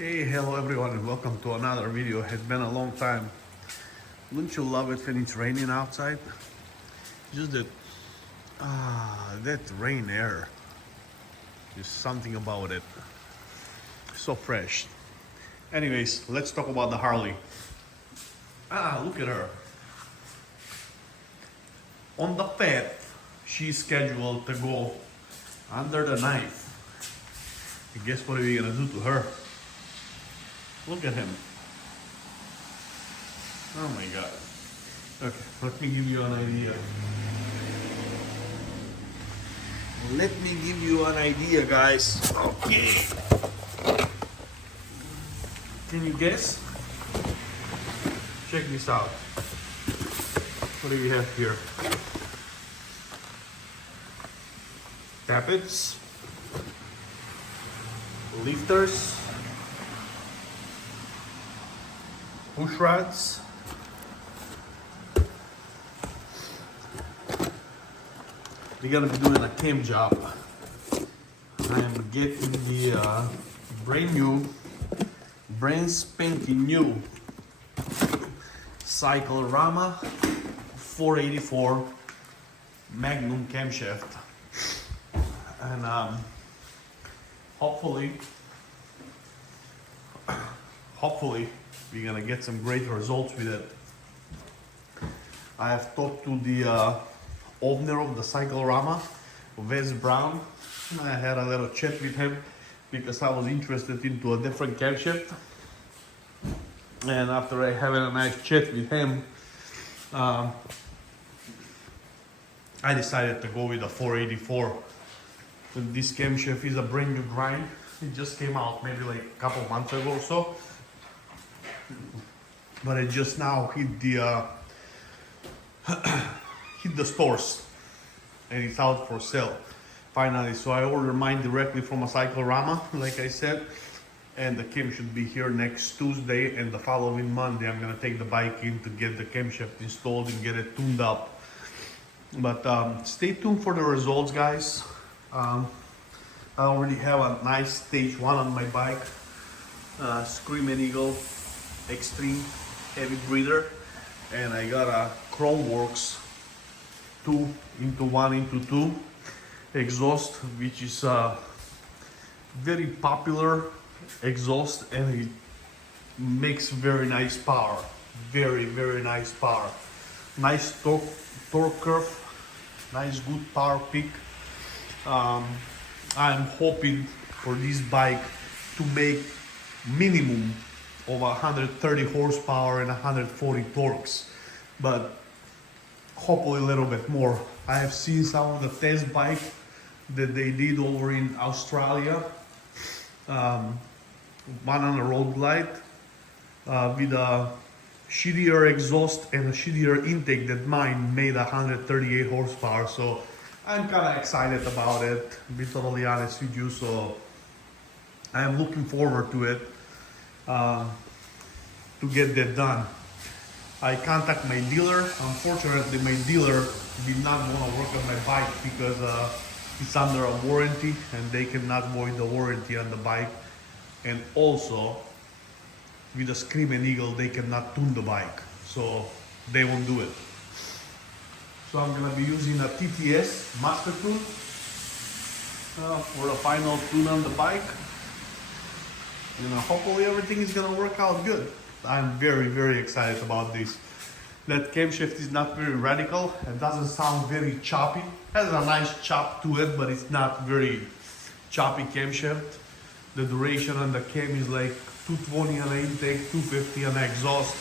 Hey, hello everyone and welcome to another video. It's been a long time. Wouldn't you love it when it's raining outside? Just that rain air. There's something about it. So fresh. Anyways, let's talk about the Harley. Look at her. On the 5th, she's scheduled to go under the knife. And guess what are we gonna do to her? Look at him. Oh my god. Okay, let me give you an idea. Let me give you an idea, guys. Okay. Can you guess? Check this out. What do we have here? Tappets, lifters, push rods, we're gonna be doing a cam job. I am getting the brand spanking new cycle RAMA 484 MAGNUM camshaft, and hopefully we're gonna get some great results with it. I have talked to the owner of the cycle RAMA, Wes Brown. I had a little chat with him because I was interested into a different camshaft, and after I having a nice chat with him, I decided to go with a 484. This camshaft is a brand new grind. It just came out maybe like a couple months ago or so, but it just now hit the hit the stores and it's out for sale finally. So I ordered mine directly from a cycle RAMA, like I said, and the cam should be here next Tuesday, and the following Monday I'm gonna take the bike in to get the camshaft installed and get it tuned up. But stay tuned for the results, guys. I already have a nice stage 1 on my bike, Screaming Eagle Extreme heavy breather, and I got a Chromeworks 2x1x2 exhaust, which is a very popular exhaust, and it makes very nice power, very nice power, nice torque curve, nice good power peak. I'm hoping for this bike to make minimum of 130 horsepower and 140 torques, but hopefully a little bit more. I have seen some of the test bike that they did over in Australia, one on a road glide with a shittier exhaust and a shittier intake that mine made 138 horsepower. So I'm kind of excited about it, to be totally honest with you. So I am looking forward to it, to get that done. I contact my dealer. Unfortunately, my dealer did not want to work on my bike because it's under a warranty and they cannot void the warranty on the bike. And also, with a Screaming Eagle, they cannot tune the bike, so they won't do it. So I'm gonna be using a TTS Master Tune for the final tune on the bike. And hopefully everything is gonna work out good. I'm very excited about this. That camshaft is not very radical. It doesn't sound very choppy. It has a nice chop to it, but it's not very choppy camshaft. The duration on the cam is like 220 on the intake, 250 on the exhaust.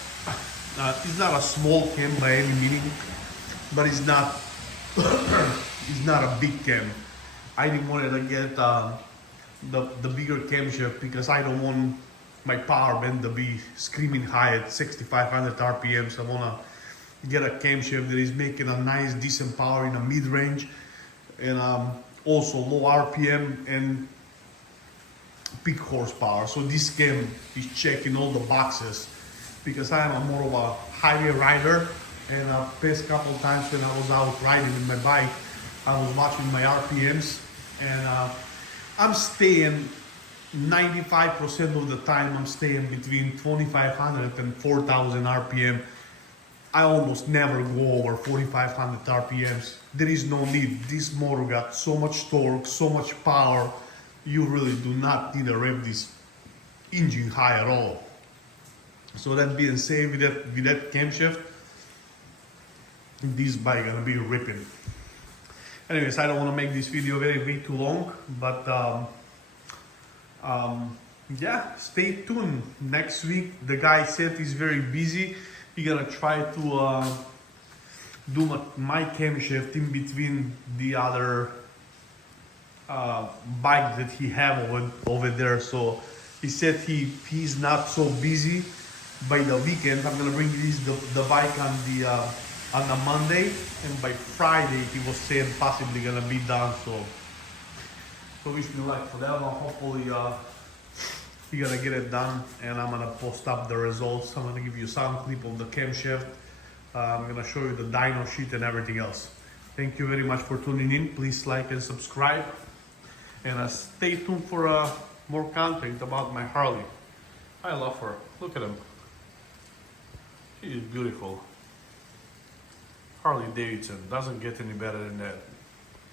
It's not a small cam by any meaning, but it's not it's not a big cam. I didn't want to get the bigger camshaft because I don't want my power band to be screaming high at 6,500 RPMs. I want to get a camshaft that is making a nice decent power in a mid-range, and also low RPM and peak horsepower. So this cam is checking all the boxes because I am more of a highway rider, and past couple times when I was out riding with my bike, I was watching my RPMs, and I'm staying 95% of the time I'm staying between 2500 and 4000 RPM. I almost never go over 4500 RPMs. There is no need. This motor got so much torque, so much power. You really do not need to rev this engine high at all. So that being said, with that camshaft, this bike gonna be ripping. Anyways, I don't want to make this video way too long, but yeah, stay tuned. Next week, the guy said he's very busy. He's gonna try to do my camshaft in between the other bike that he have over there. So he said he's not so busy by the weekend. I'm gonna bring the bike on the Monday, and by Friday he was saying possibly gonna be done. So wish me luck for that one. Hopefully he gonna get it done, and I'm gonna post up the results. I'm gonna give you some clip of the camshaft. I'm gonna show you the dyno sheet and everything else. Thank you very much for tuning in. Please like and subscribe, and stay tuned for more content about my Harley. I love her. Look at him. She is beautiful. Harley Davidson doesn't get any better than that.